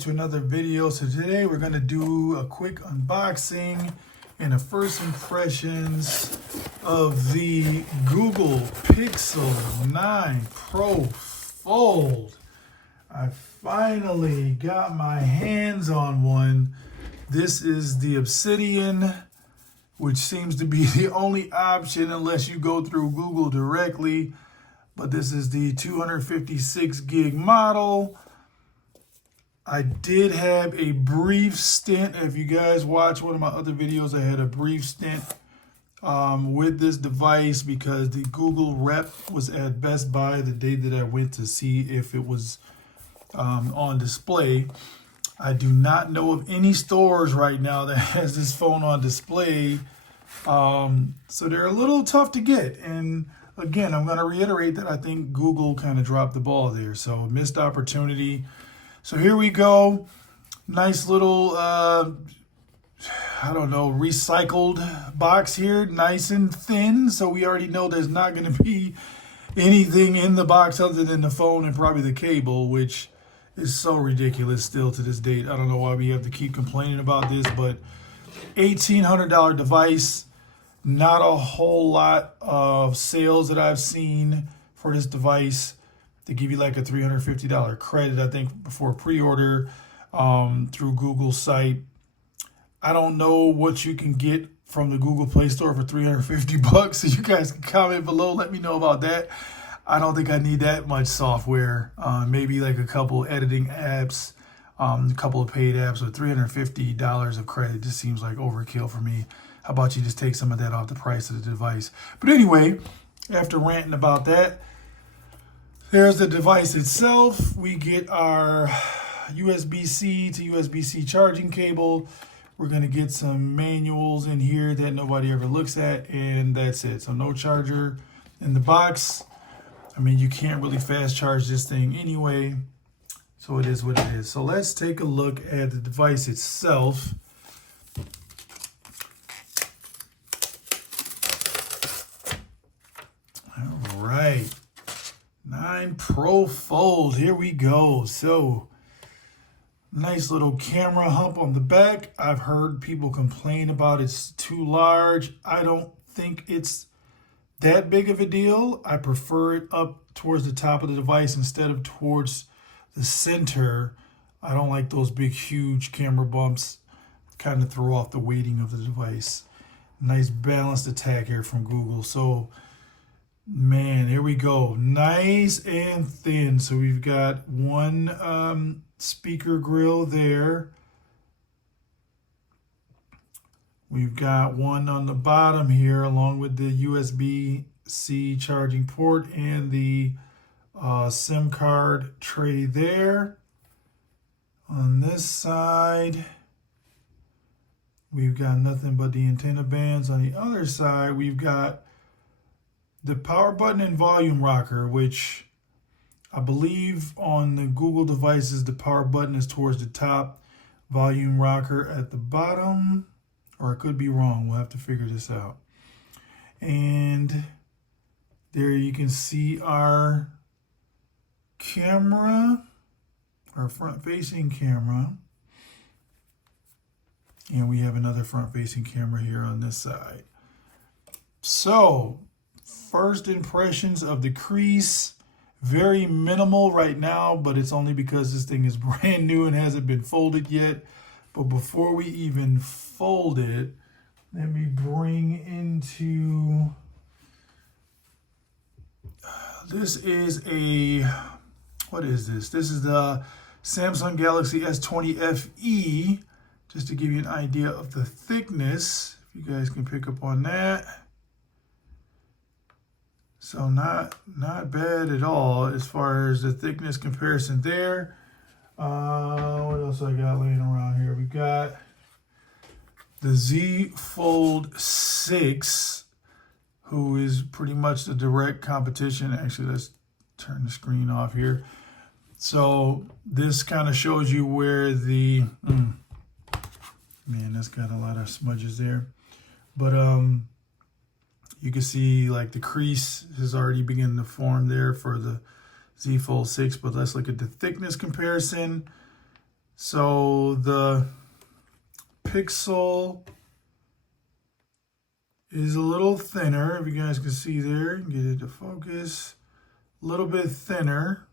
To another video. So today we're going to do a quick unboxing and a first impressions of the Google Pixel 9 Pro Fold. I finally got my hands on one. This is the Obsidian, which seems to be the only option unless you go through Google directly. But this is the 256 gig model. I did have a brief stint. If you guys watch one of my other videos, I had a brief stint with this device because the Google rep was at Best Buy the day that I went to see if it was on display. I do not know of any stores right now that has this phone on display. So they're a little tough to get. And again, I'm going to reiterate that I think Google kind of dropped the ball there. So missed opportunity. So here we go. Nice little, recycled box here. Nice and thin. So we already know there's not going to be anything in the box other than the phone and probably the cable, which is so ridiculous still to this date. I don't know why we have to keep complaining about this, but $1,800 device. Not a whole lot of sales that I've seen for this device. They give you like a $350 credit, I think, before pre-order through Google's site. I don't know what you can get from the Google Play Store for $350. So you guys can comment below. Let me know about that. I don't think I need that much software. Maybe like a couple editing apps, a couple of paid apps, with $350 of credit just seems like overkill for me. How about you just take some of that off the price of the device? But anyway, after ranting about that, there's the device itself. We get our USB-C to USB-C charging cable. We're going to get some manuals in here that nobody ever looks at, and that's it. So no charger in the box. I mean, you can't really fast charge this thing anyway, so it is what it is. So let's take a look at the device itself. All right. 9 Pro Fold, here we go. So, nice little camera hump on the back. I've heard people complain about it's too large. I don't think it's that big of a deal. I prefer it up towards the top of the device instead of towards the center. I don't like those big, huge camera bumps. Kind of throw off the weighting of the device. Nice balanced attack here from Google. So, man, here we go. Nice and thin. So we've got one speaker grill there. We've got one on the bottom here along with the USB-C charging port and the SIM card tray there. On this side, we've got nothing but the antenna bands. On the other side, we've got the power button and volume rocker, which I believe on the Google devices, the power button is towards the top, volume rocker at the bottom, or I could be wrong. We'll have to figure this out. And there you can see our camera, our front-facing camera. And we have another front-facing camera here on this side. So, first impressions of the crease, very minimal right now, but it's only because this thing is brand new and hasn't been folded yet. But before we even fold it, let me bring into, this is a, what is this? This is the Samsung Galaxy S20 FE, just to give you an idea of the thickness, if you guys can pick up on that. So not bad at all as far as the thickness comparison there. What else I got laying around here? We got the Z Fold 6, who is pretty much the direct competition. Actually, let's turn the screen off here. So this kind of shows you where the, man, that's got a lot of smudges there. But you can see like the crease has already begun to form there for the Z Fold 6, but let's look at the thickness comparison. So the Pixel is a little thinner, if you guys can see there. Get it to focus. A little bit thinner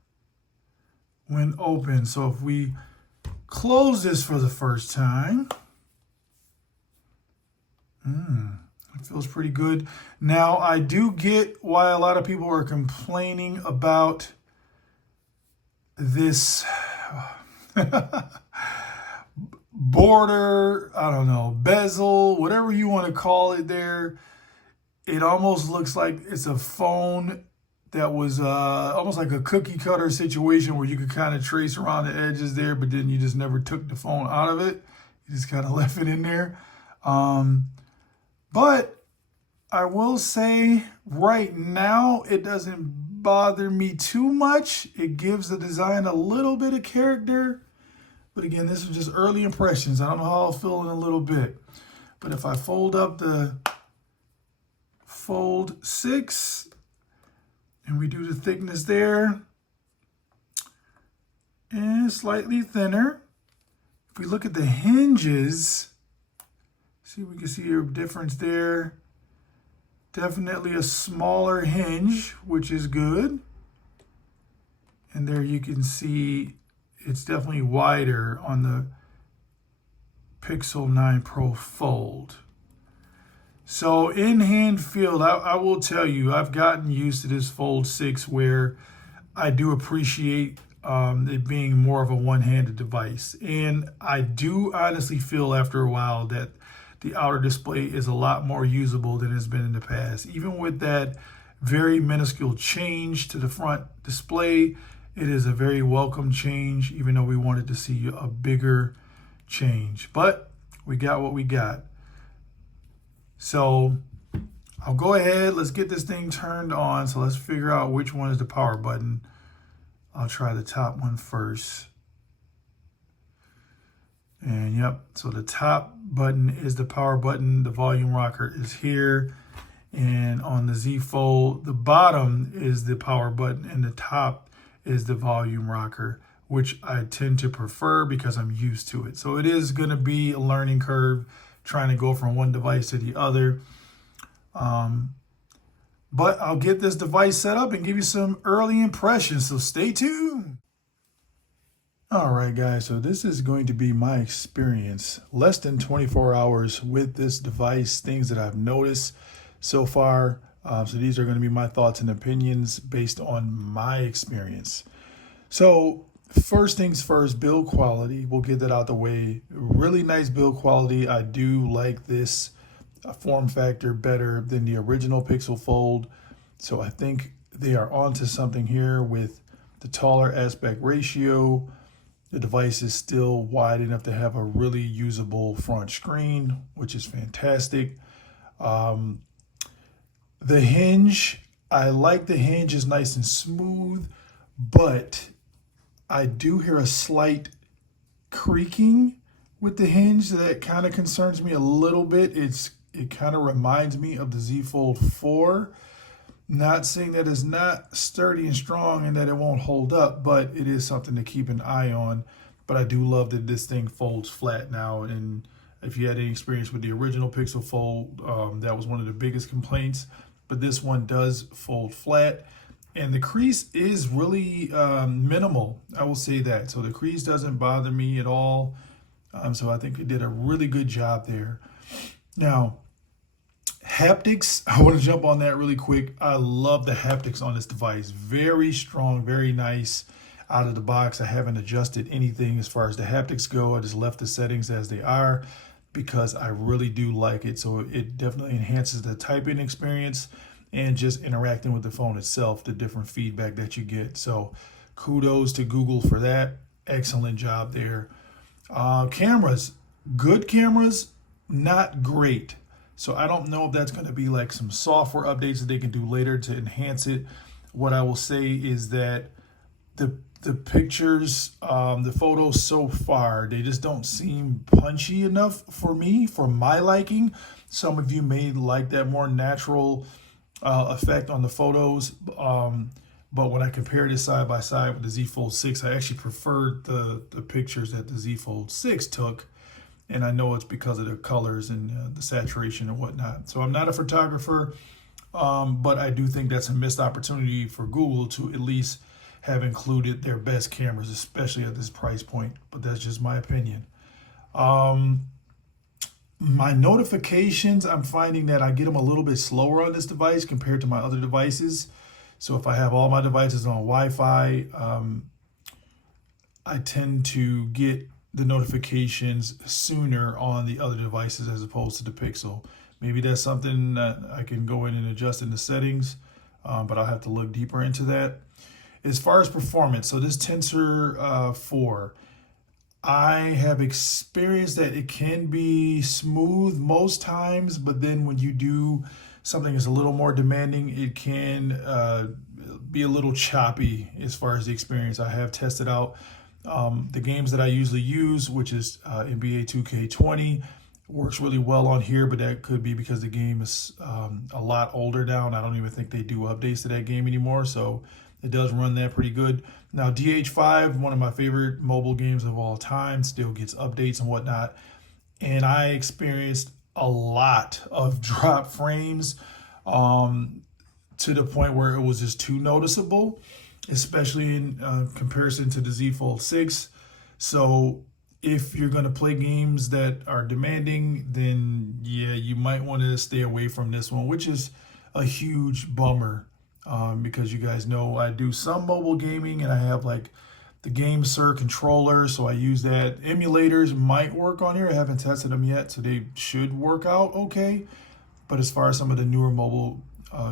when open. So if we close this for the first time, it feels pretty good. Now, I do get why a lot of people are complaining about this border, I don't know, bezel, whatever you want to call it there. It almost looks like it's a phone that was almost like a cookie cutter situation where you could kind of trace around the edges there, but then you just never took the phone out of it. You just kind of left it in there. But I will say right now, it doesn't bother me too much. It gives the design a little bit of character. But again, this is just early impressions. I don't know how I'll feel in a little bit. But if I fold up the Fold 6 and we do the thickness there, and slightly thinner. If we look at the hinges, see, we can see a difference there. Definitely a smaller hinge, which is good. And there you can see it's definitely wider on the Pixel 9 Pro Fold. So in hand feel, I will tell you, I've gotten used to this Fold 6 where I do appreciate it being more of a one-handed device. And I do honestly feel after a while that the outer display is a lot more usable than it's been in the past. Even with that very minuscule change to the front display, it is a very welcome change, even though we wanted to see a bigger change. But we got what we got. So I'll go ahead, let's get this thing turned on. So let's figure out which one is the power button. I'll try the top one first. And yep, so the top button is the power button. The volume rocker is here. And on the Z Fold, the bottom is the power button and the top is the volume rocker, which I tend to prefer because I'm used to it. So it is going to be a learning curve trying to go from one device to the other. But I'll get this device set up and give you some early impressions, so stay tuned. All right, guys, so this is going to be my experience. Less than 24 hours with this device, things that I've noticed so far. So these are going to be my thoughts and opinions based on my experience. So first things first, build quality. We'll get that out the way. Really nice build quality. I do like this form factor better than the original Pixel Fold. So I think they are onto something here with the taller aspect ratio. The device is still wide enough to have a really usable front screen, which is fantastic. The hinge, I like the hinge is nice and smooth, but I do hear a slight creaking with the hinge that kind of concerns me a little bit. It kind of reminds me of the Z Fold 4. Not saying that it's not sturdy and strong and that it won't hold up, but it is something to keep an eye on. But I do love that this thing folds flat now. And if you had any experience with the original Pixel Fold, that was one of the biggest complaints. But this one does fold flat. And the crease is really minimal, I will say that. So the crease doesn't bother me at all. So I think it did a really good job there. Now, haptics, I want to jump on that really quick. I love the haptics on this device. Very strong, very nice out of the box. I haven't adjusted anything as far as the haptics go. I just left the settings as they are because I really do like it. So it definitely enhances the typing experience and just interacting with the phone itself, the different feedback that you get. So kudos to Google for that. Excellent job there. Cameras, good cameras, not great. So I don't know if that's going to be like some software updates that they can do later to enhance it. What I will say is that the pictures, the photos so far, they just don't seem punchy enough for me, for my liking. Some of you may like that more natural effect on the photos. But But when I compared it side by side with the Z Fold 6, I actually preferred the pictures that the Z Fold 6 took. And I know it's because of the colors and the saturation and whatnot. So I'm not a photographer, but I do think that's a missed opportunity for Google to at least have included their best cameras, especially at this price point. But that's just my opinion. My notifications, I'm finding that I get them a little bit slower on this device compared to my other devices. So if I have all my devices on Wi-Fi, I tend to get the notifications sooner on the other devices as opposed to the Pixel. Maybe that's something that I can go in and adjust in the settings, but I'll have to look deeper into that. As far as performance, so this Tensor 4, I have experienced that it can be smooth most times, but then when you do something that's a little more demanding, it can be a little choppy as far as the experience. I have tested out the games that I usually use, which is NBA 2K20, works really well on here, but that could be because the game is a lot older now, and I don't even think they do updates to that game anymore, so it does run that pretty good. Now, DH5, one of my favorite mobile games of all time, still gets updates and whatnot, and I experienced a lot of drop frames to the point where it was just too noticeable, especially in comparison to the Z Fold 6. So if you're going to play games that are demanding, then yeah, you might want to stay away from this one, which is a huge bummer because you guys know I do some mobile gaming and I have like the GameSir controller, so I use that. Emulators might work on here. I haven't tested them yet, so they should work out okay. But as far as some of the newer mobile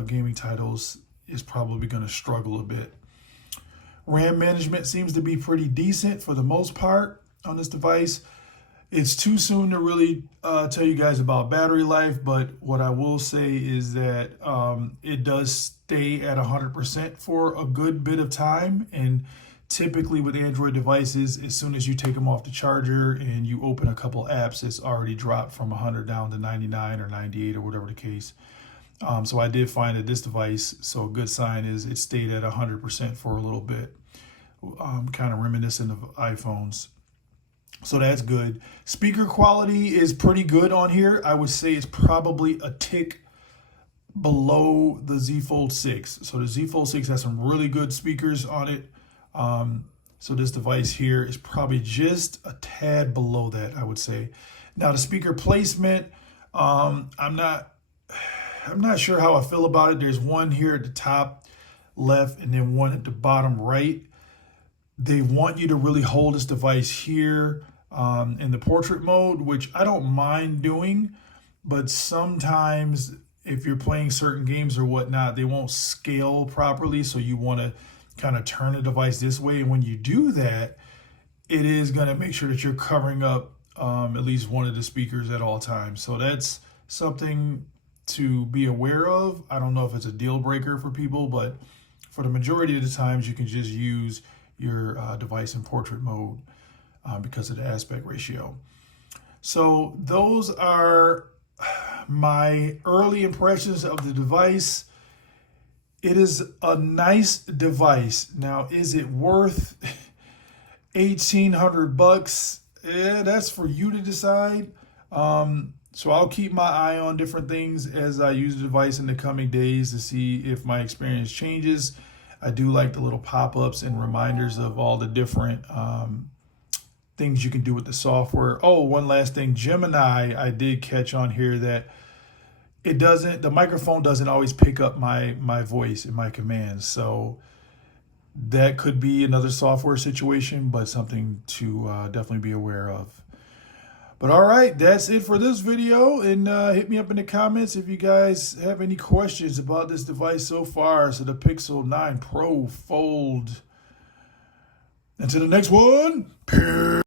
gaming titles, it's probably going to struggle a bit. RAM management seems to be pretty decent for the most part on this device. It's too soon to really tell you guys about battery life, but what I will say is that it does stay at 100% for a good bit of time. And typically with Android devices, as soon as you take them off the charger and you open a couple apps, it's already dropped from 100 down to 99 or 98 or whatever the case. So I did find that this device, so a good sign is it stayed at 100% for a little bit, kind of reminiscent of iPhones. So that's good. Speaker quality is pretty good on here. I would say it's probably a tick below the Z Fold 6. So the Z Fold 6 has some really good speakers on it. So this device here is probably just a tad below that, I would say. Now the speaker placement, I'm not sure how I feel about it. There's one here at the top left and then one at the bottom right. They want you to really hold this device here in the portrait mode, which I don't mind doing, but sometimes if you're playing certain games or whatnot, they won't scale properly. So you want to kind of turn the device this way. And when you do that, it is going to make sure that you're covering up at least one of the speakers at all times. So that's something to be aware of. I don't know if it's a deal breaker for people, but for the majority of the times you can just use your device in portrait mode because of the aspect ratio. So those are my early impressions of the device. It is a nice device. Now, is it worth $1,800? Yeah, that's for you to decide. So I'll keep my eye on different things as I use the device in the coming days to see if my experience changes. I do like the little pop-ups and reminders of all the different things you can do with the software. Oh, one last thing, Gemini, I did catch on here that the microphone doesn't always pick up my voice and my commands. So that could be another software situation, but something to definitely be aware of. But all right, that's it for this video. And hit me up in the comments if you guys have any questions about this device so far. So the Pixel 9 Pro Fold. Until the next one, peace.